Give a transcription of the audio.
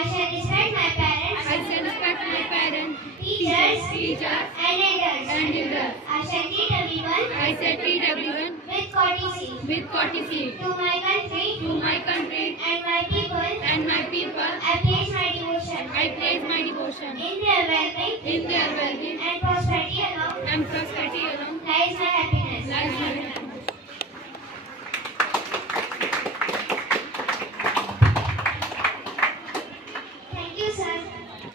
I shall respect my parents. I shall respect my parents, Teachers. And elders. and elders. I shall treat everyone. I shall treat everyone With courtesy. with courtesy. To my country. To my country And my people. and my people, I pledge my devotion. I place my devotion In their well-being. in their well-being And prosperity.